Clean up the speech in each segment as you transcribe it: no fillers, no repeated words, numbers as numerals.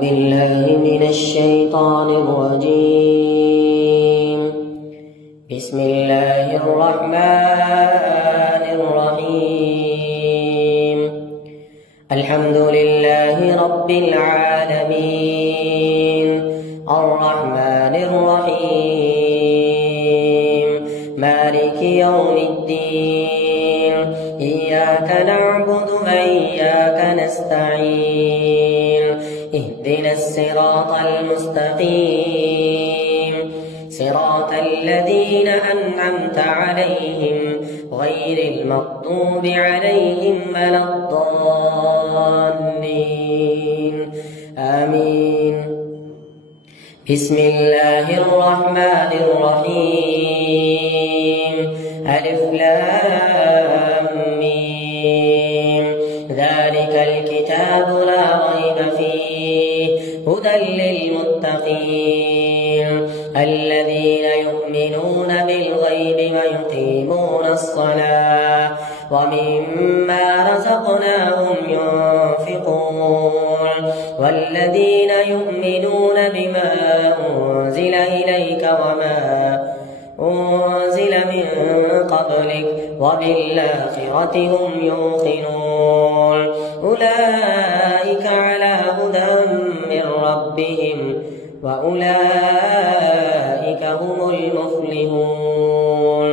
بالله من الشيطان الرجيم. بسم الله الرحمن الرحيم. الحمد لله رب العالمين، الرحمن الرحيم، مالك يوم الدين، إياك نعبد وإياك نستعين، اهدنا الصراط المستقيم، صراط الذين أنعمت عليهم غير المغضوب عليهم ولا الضالين، آمين. بسم الله الرحمن الرحيم. ألف لام ميم، ذلك الكتاب لا ريب فيه، هدى للمتقين الذين يؤمنون بالغيب ويقيمون الصلاة ومما رزقناهم ينفقون، والذين يؤمنون بما أنزل إليك وما أنزل من قبلك وبالآخرة هم يوقنون، أولئك على هدى من ربهم وأولئك هم المفلحون.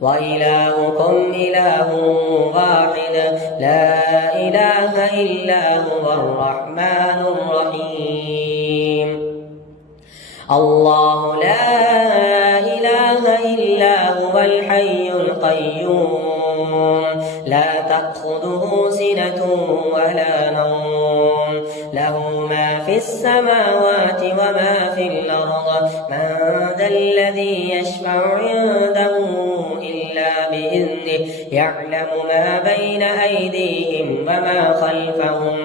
وإلهكم إله واحد لا إله إلا هو الرحمن الرحيم. الله لا إله إلا هو الحي القيوم، لا تأخذه سنة ولا نوم، له ما في السماوات وما في الأرض، من ذا الذي يشفع عنده إلا بإذنه، يعلم ما بين أيديهم وما خلفهم،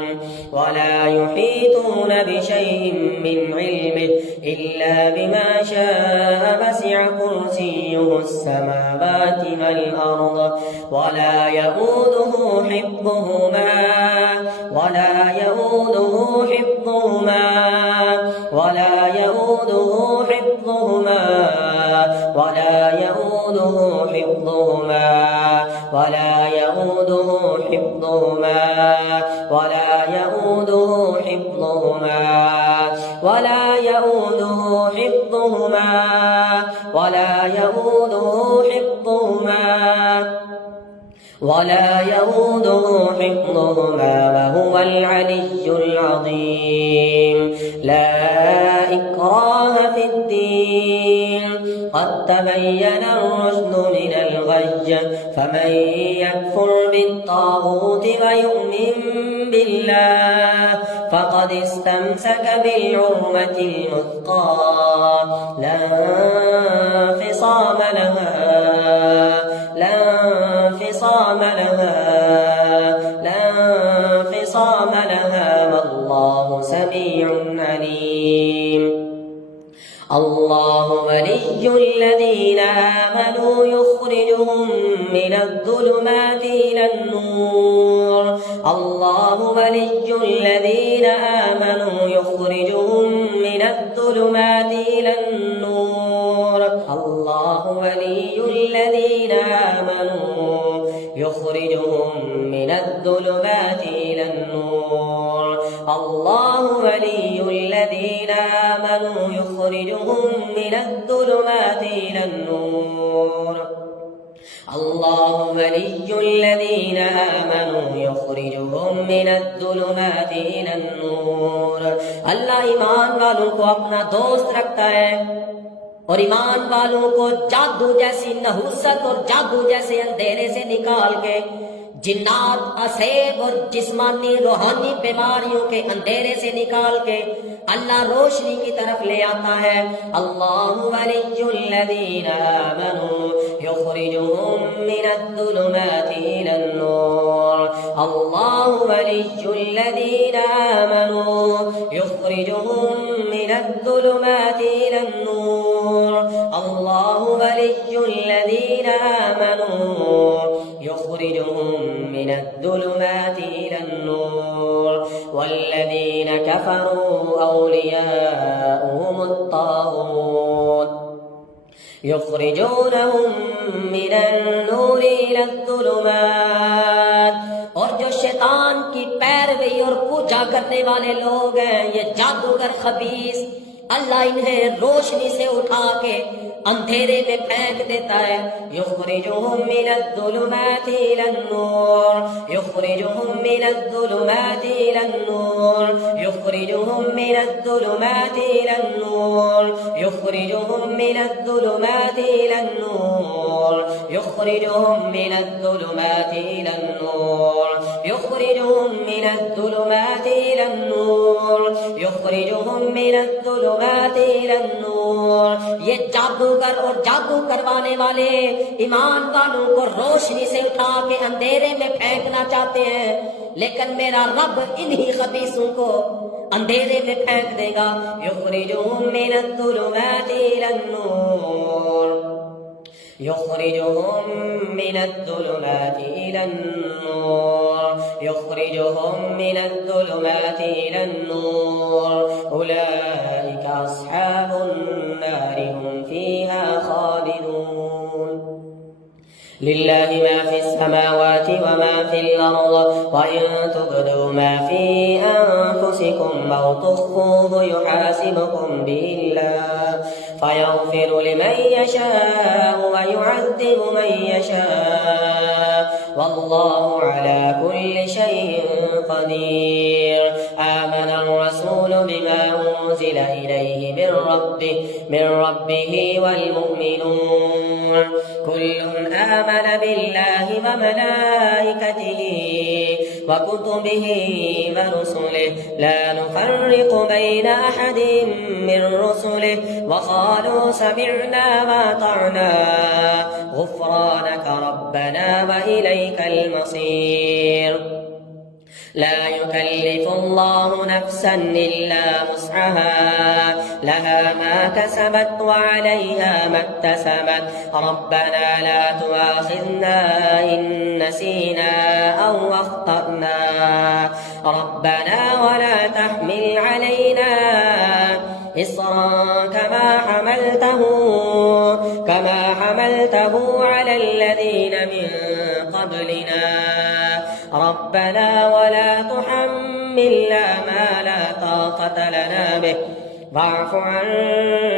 ولا يحيطون بشيء من علمه إلا بما شاء، وسع كرسيه السماوات والأرض، ولا يؤوده حفظهما ولا يؤوده حفظهما ولا يؤوده حفظهما ولا يؤوده حفظهما ولا يؤوده حفظهما ولا يؤوده حفظهما ولا يؤوده حفظهما ولا يؤوده حفظهما ولا يؤوده حفظهما وهو العلي العظيم. لا إكراه في الدين، قد تبين الرشد من الغي، فمن يكفر بالطاغوت ويؤمن بالله فقد استمسك بالعروة الوثقى لا انفصام لها والله سميع عليم. الله ولي الذين آمنوا يخرجهم من الظلمات إلى النور، الله ولي الذين آمنوا يخرجهم من الظلمات إلى النور، الله ولي الذين آمنوا يخرجهم من الظلمات إلى النور، الله ولي الذين آمنوا يخرجهم من الظلمات إلى النور، الله ولي الذين آمنوا يخرجهم من الظلمات إلى النور। अल्लाह ईमान वालों को अपना दोस्त रखता है और ईमान वालों को जादू जैसी नहुसत और जादू जैसे अंधेरे से निकाल के जिन्नात, असेब और जिस्मानी रूहानी बीमारियों के अंधेरे से निकाल के अल्लाह रोशनी की तरफ ले आता है। अल्लाहु वलियुल्लज़ीना आमनू युखरिजुहुम मिनद्दुलुमाति इलन्नूर, अल्लाहु वलियुल्लज़ीना आमनू युखरिजुहुम मिनद्दुलुमाति इलन्नूर, अल्लाहु वलियुल्लज़ीना आमनू युखरिजुहुम من الظلمات إلى النور والذين كفروا أولياؤهم الطاغوت يخرجونهم من النور إلى الظلمات. और जो शैतान की पैरवी और पूजा करने वाले लोग हैं, ये जादूगर खबीस, अल्लाह इन्हें रोशनी से उठा के अंधेरे में फेंक देता है। युखरिजुहुम मिनज़्ज़ुलुमाति इलन-नूर, युखरिजुहुम मिनज़्ज़ुलुमाति इलन-नूर, युखरिजुहुम मिनज़्ज़ुलुमाति इलन-नूर, युखरिजुहुम मिनज़्ज़ुलुमाति इलन-नूर, युखरिजुहुम मिनज़्ज़ुलुमाति इलन-नूर, युखरिजुहुम मिनज़्ज़ुलुमाति इलन-नूर, युखरिजुहुम मिनज़्ज़ुलुमाति इलन-नूर। ये जादूगर और जादू करवाने वाले ईमान वालों को रोशनी से उठा के अंधेरे में फेंकना चाहते हैं, लेकिन मेरा रब इन्हीं खबीसों को अंधेरे में फेंक देगा। युखरिजुहुम मिनज़्ज़ुलुमाति इलन-नूर, युखरिजुहुम मिनज़्ज़ुलुमाति इलन-नूर, युखरिजुहुम मिनज़्ज़ुलुमाति इलन-नूर। उलाइका अस्हाबुन नारि हुम फीहा खालिदून। लिल्लाहि मा फिस-समावाति व मा फिल-अर्द व इन तुब्दू मा फी अनफुसिकुम अव तुख्फूहु युहासिबकुम बिहिल्लाह फयग़फिरु लिमन यशाअ व युअज़्ज़िबु मन यशाअ वल्लाहु अला कुल्लि शैइन क़दीर। आमना अर्रसूलु बिमा उन्ज़िला इलैहि मिन रब्बिहि वल मुअ्मिनून कुल्लुन आमना बिल्लाहि व मलाइकतिहि व कुतुबिहि व रुसुलिहि ला नुफ़र्रिक़ु बैन अहदिन मिन रुसुलिहि व क़ालू समिअना व अतअना गुफ़्रानक रब्बना व इलैकल मसीर। لا يكلف الله نفسا إلا وسعها لها ما كسبت وعليها ما اكتسبت ربنا لا تؤاخذنا إن نسينا أو أخطأنا ربنا ولا تحمل علينا إصرا كما حملته على الذين من قبلنا ربنا ولا تحملنا ما لا طاقة لنا به واعف عنا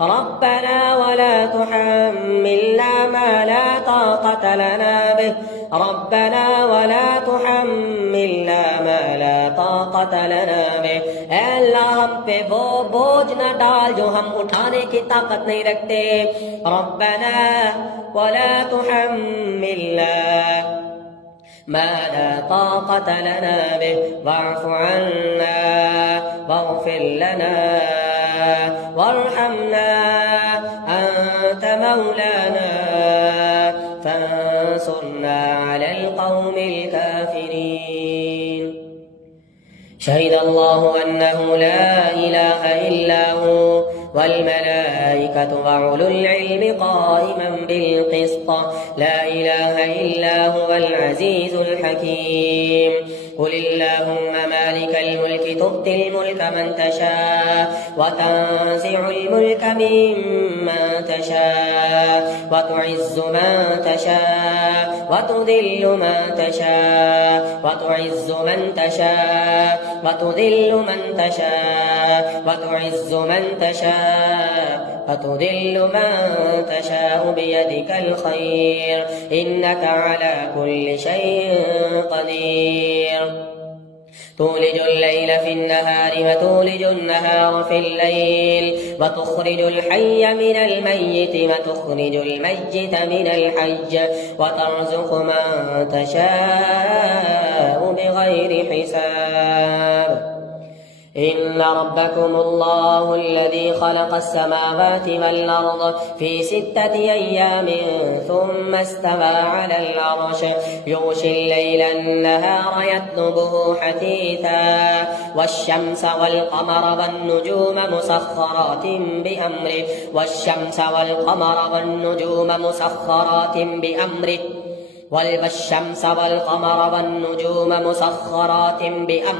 ربنا ولا تحملنا ما لا طاقة لنا به ربنا ولا تحملنا ما لا طاقة لنا به। ऐ अल्लाह हम पे वो बोझ न डाल जो हम उठाने की ताकत नहीं रखते। रब्बना वला तुहम्मिलना ما لا طاقة لنا به واعف عنا واغفر لنا وارحمنا أنت مولانا فانصرنا على القوم الكافرين. شهد الله أنه لا إله إلا هو والملائكة وأولو العلم قائما بالقسط لا إله إلا هو العزيز الحكيم. قل اللهم مالك الملك تؤتي الملك من تشاء وتنزع الملك ممن تشاء وتعز من تشاء وتذل من تشاء وتعز من تشاء وتذل من تشاء وتعز من تشاء وتذل من تشاء بيدك الخير إنك على كل شيء قدير. تولج الليل في النهار وتولج النهار في الليل وتخرج الحي من الميت وتخرج الميت من الحي وترزق من تشاء بغير حساب. إن ربكم الله الذي خلق السماوات والأرض في 6 أيام ثم استوى على العرش يغشي الليل النهار يطلبه حثيثا والشمس والقمر والنجوم مسخرات بأمره والشمس والقمر والنجوم مسخرات بأمره والشمس والقمر والنجوم مسخرات بأمره